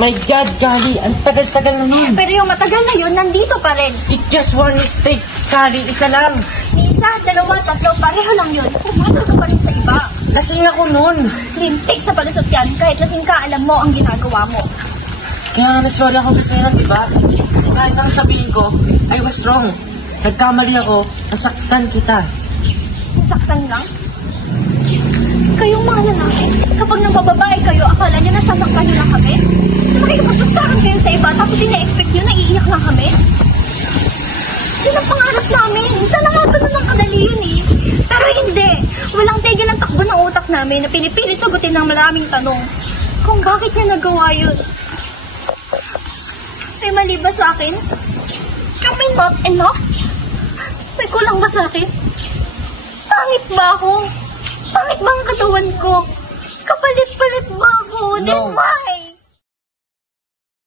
My God, Kali, ang tagal-tagal na nun. Pero yung matagal na yun, nandito pa rin. It just one mistake, Kali, isa lang. Isa, dalawa, tatlo, pareho lang yun. Pumunta ka pa rin sa iba. Lasing ako nun. Lintik na palusot yan. Kahit lasing ka, alam mo ang ginagawa mo. Kaya nga nagsorry ako sa'yo, di ba? Kasi kahit ang sabihin ko, I was wrong. Nagkamali ako, nasaktan kita. Nasaktan lang? Kayong mga lalaki, kapag nagbababae kayo, akala nyo nasasaktan nyo lang kami? Makikipagpagtaran kayo sa iba, tapos ina-expect nyo na iiyak lang kami? Yun ang pangarap namin. Sana nga ganun ang kadali yun eh. Pero hindi. Walang tigil ang takbo ng utak namin na pinipilit sagutin ng maraming tanong. Kung bakit niya nagawa yun? May mali ba sa akin? Am I not enough? May kulang ba sa akin? Pangit ba ako? Pangit ba ang katawan ko? Kapalit-palit ba ako? Then why